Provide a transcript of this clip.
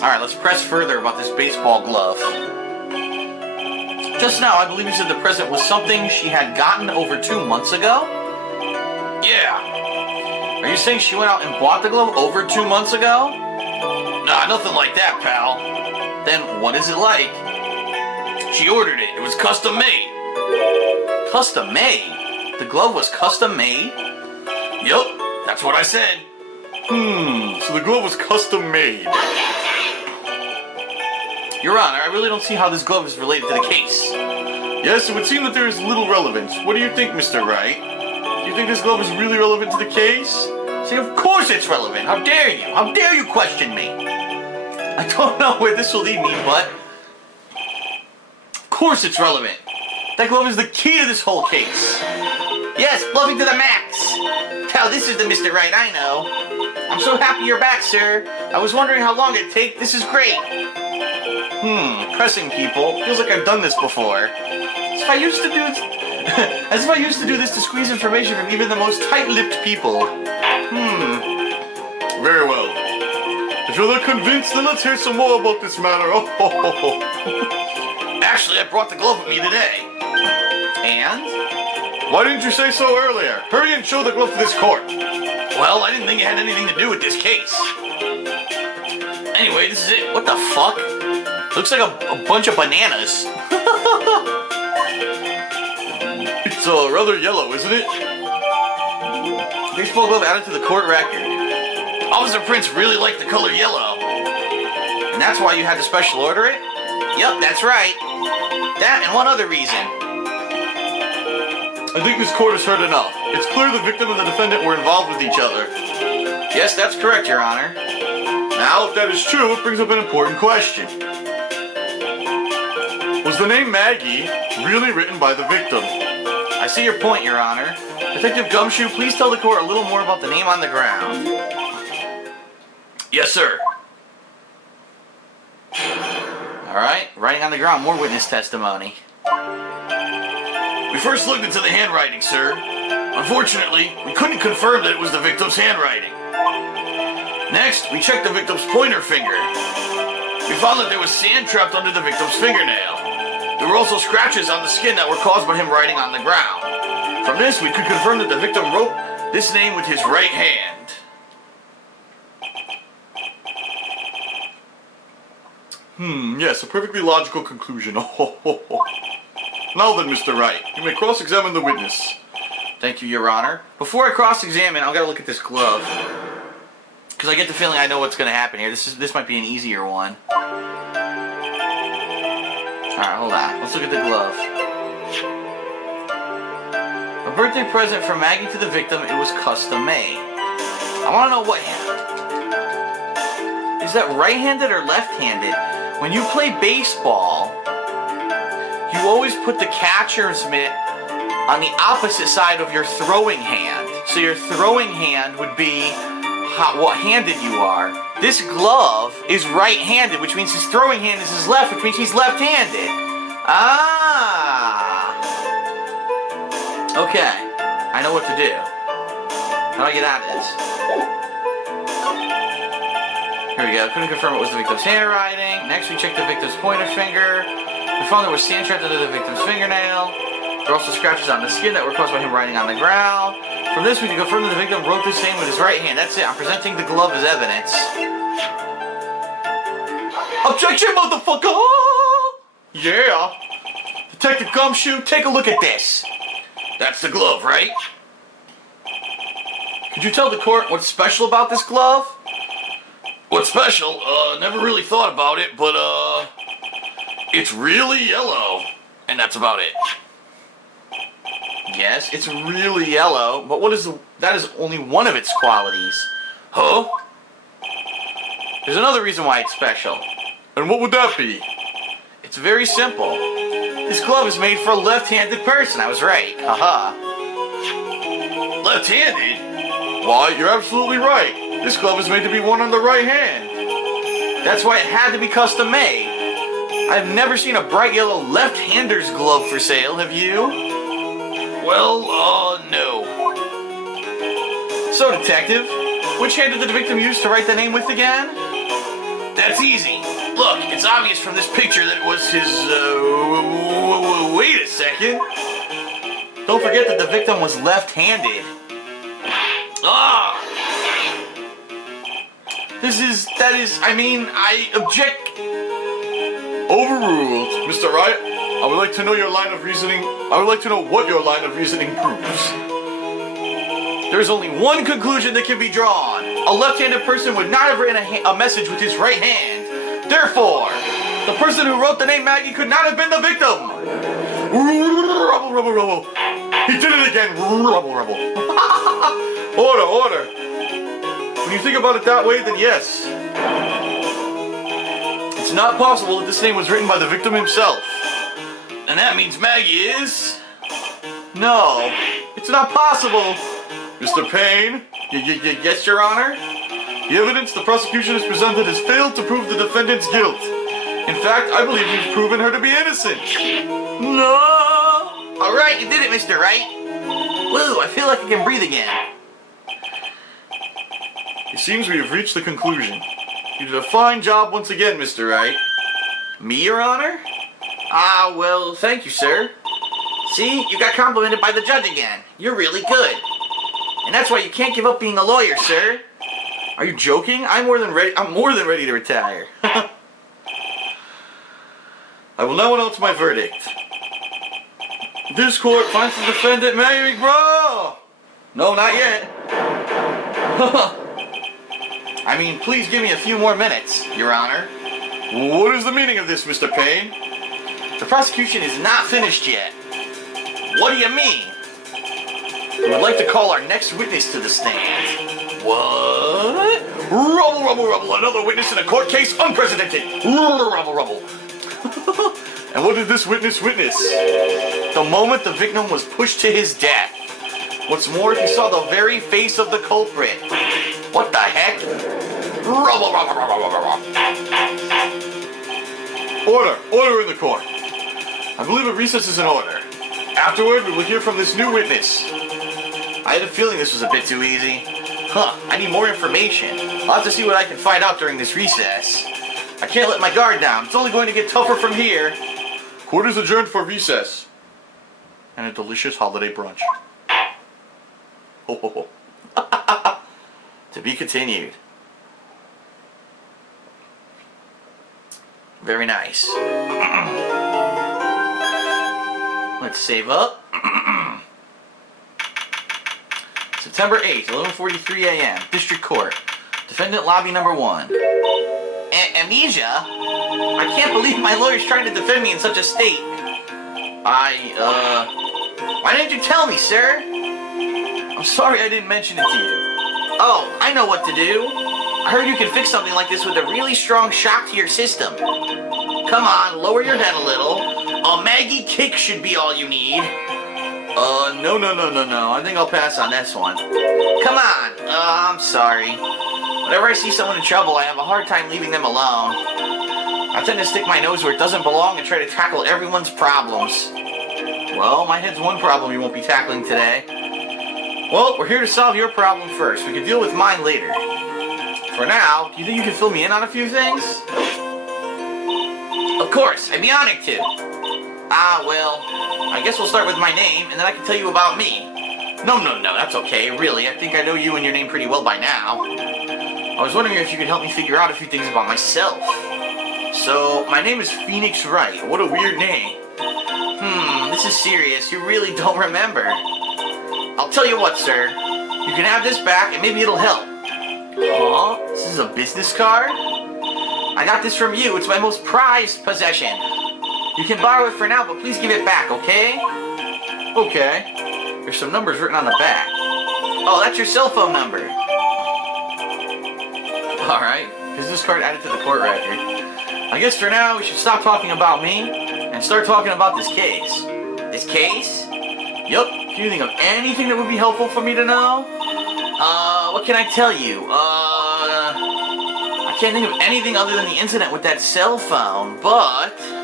Alright, let's press further about this baseball glove. Just now, I believe you said the present was something she had gotten over 2 months ago? Yeah. Are you saying she went out and bought the glove over 2 months ago? Nah, nothing like that, pal. Then what is it like? She ordered it. It was custom made. Custom made? The glove was custom made? Yup, that's what I said. So the glove was custom made. Your Honor, I really don't see how this glove is related to the case. Yes, it would seem that there is little relevance. What do you think, Mr. Wright? Do you think this glove is really relevant to the case? See, of course it's relevant. How dare you? How dare you question me? I don't know where this will lead me, but... Of course it's relevant. That glove is the key to this whole case. Yes, bluffing to the max. Pal, this is the Mr. Wright I know. I'm so happy you're back, sir. I was wondering how long it'd take. This is great. Pressing people. Feels like I've done this before. As if I used to do this... As if I used to do this to squeeze information from even the most tight-lipped people. Very well. If you're that convinced, then let's hear some more about this matter. Actually, I brought the glove with me today. And? Why didn't you say so earlier? Hurry and show the glove to this court. Well, I didn't think it had anything to do with this case. Anyway, this is it. What the fuck? Looks like a bunch of bananas. It's rather yellow, isn't it? Baseball glove added to the court record. Officer Prince really liked the color yellow. And that's why you had to special order it? Yep, that's right. That and one other reason. I think this court has heard enough. It's clear the victim and the defendant were involved with each other. Yes, that's correct, Your Honor. Now, if that is true, it brings up an important question. Was the name Maggie really written by the victim? I see your point, Your Honor. Detective Gumshoe, please tell the court a little more about the name on the ground. Yes, sir. Alright, writing on the ground, more witness testimony. We first looked into the handwriting, sir. Unfortunately, we couldn't confirm that it was the victim's handwriting. Next, we checked the victim's pointer finger. We found that there was sand trapped under the victim's fingernail. There were also scratches on the skin that were caused by him writing on the ground. From this, we could confirm that the victim wrote this name with his right hand. Yes, a perfectly logical conclusion. Now then, Mr. Wright, you may cross-examine the witness. Thank you, Your Honor. Before I cross-examine, I've got to look at this glove. Because I get the feeling I know what's going to happen here. This might be an easier one. Alright, hold on. Let's look at the glove. A birthday present from Maggie to the victim. It was custom made. I want to know what... Is that right-handed or left-handed? When you play baseball, you always put the catcher's mitt on the opposite side of your throwing hand. So your throwing hand would be what handed you are. This glove is right-handed, which means his throwing hand is his left, which means he's left-handed. Ah! Okay. I know what to do. How do I get out of this? Here we go. Couldn't confirm it was the victim's handwriting. Next, we checked the victim's pointer finger. We found there was sand trapped under the victim's fingernail. There were also scratches on the skin that were caused by him writing on the ground. From this, we can confirm that the victim wrote this name with his right hand. That's it. I'm presenting the glove as evidence. Objection, motherfucker! Yeah. Detective Gumshoe, take a look at this. That's the glove, right? Could you tell the court what's special about this glove? What's special? Never really thought about it, but, it's really yellow. And that's about it. Yes, it's really yellow, but that is only one of its qualities. Huh? There's another reason why it's special. And what would that be? It's very simple. This glove is made for a left-handed person. I was right. Haha. Left-handed? Why, you're absolutely right. This glove is made to be worn on the right hand. That's why it had to be custom made. I've never seen a bright yellow left-hander's glove for sale, have you? Well, no. So, detective, which hand did the victim use to write the name with again? That's easy. Look, it's obvious from this picture that it was his, wait a second. Don't forget that the victim was left-handed. Ah! I object. Overruled. Mr. Wright, I would like to know your line of reasoning. I would like to know what your line of reasoning proves. There's only one conclusion that can be drawn. A left-handed person would not have written a message with his right hand. Therefore, the person who wrote the name Maggie could not have been the victim. Rubble, rubble, rubble. He did it again. Rubble, rubble. Order, order. When you think about it that way, then yes. It's not possible that this name was written by the victim himself. And that means Maggie is... No, it's not possible. Mr. Payne? Yes, Your Honor? The evidence the prosecution has presented has failed to prove the defendant's guilt. In fact, I believe you've proven her to be innocent. No! Alright, you did it, Mr. Wright. Woo, I feel like I can breathe again. It seems we have reached the conclusion. You did a fine job once again, Mr. Wright. Me, Your Honor? Ah, well, thank you, sir. See, you got complimented by the judge again. You're really good. And that's why you can't give up being a lawyer, sir. Are you joking? I'm more than ready to retire. I will now announce my verdict. This court finds the defendant Maggie McBraw. No, not yet. I mean, please give me a few more minutes, Your Honor. What is the meaning of this, Mr. Payne? The prosecution is not finished yet. What do you mean? We would like to call our next witness to the stand. What? Rubble, rubble, rubble. Another witness in a court case unprecedented. Rubble, rubble. And what did this witness witness? The moment the victim was pushed to his death. What's more, he saw the very face of the culprit. What the heck? Rubble, rubble, rubble, rubble, rubble. Order. Order in the court. I believe a recess is in order. Afterward, we will hear from this new witness. I had a feeling this was a bit too easy. I need more information. I'll have to see what I can find out during this recess. I can't let my guard down. It's only going to get tougher from here. Court is adjourned for recess. And a delicious holiday brunch. Ho, ho, ho. To be continued. Very nice. Let's save up. September 8th, 11:43 a.m. District Court. Defendant lobby number 1. Amnesia? I can't believe my lawyer's trying to defend me in such a state. Why didn't you tell me, sir? I'm sorry I didn't mention it to you. Oh, I know what to do. I heard you can fix something like this with a really strong shock to your system. Come on, lower your head a little. A Maggie kick should be all you need. No. I think I'll pass on this one. Come on. I'm sorry. Whenever I see someone in trouble, I have a hard time leaving them alone. I tend to stick my nose where it doesn't belong and try to tackle everyone's problems. Well, my head's one problem you won't be tackling today. Well, we're here to solve your problem first. We can deal with mine later. For now, do you think you can fill me in on a few things? Of course, I'd be honored to. Well, I guess we'll start with my name, and then I can tell you about me. No, that's okay, really. I think I know you and your name pretty well by now. I was wondering if you could help me figure out a few things about myself. So, my name is Phoenix Wright. What a weird name. This is serious. You really don't remember. I'll tell you what, sir. You can have this back, and maybe it'll help. Aw, this is a business card? I got this from you. It's my most prized possession. You can borrow it for now, but please give it back, okay? Okay. There's some numbers written on the back. Oh, that's your cell phone number. Alright. Business card added to the court record. I guess for now, we should stop talking about me and start talking about this case. This case? Yup. Can you think of anything that would be helpful for me to know? What can I tell you? I can't think of anything other than the incident with that cell phone, but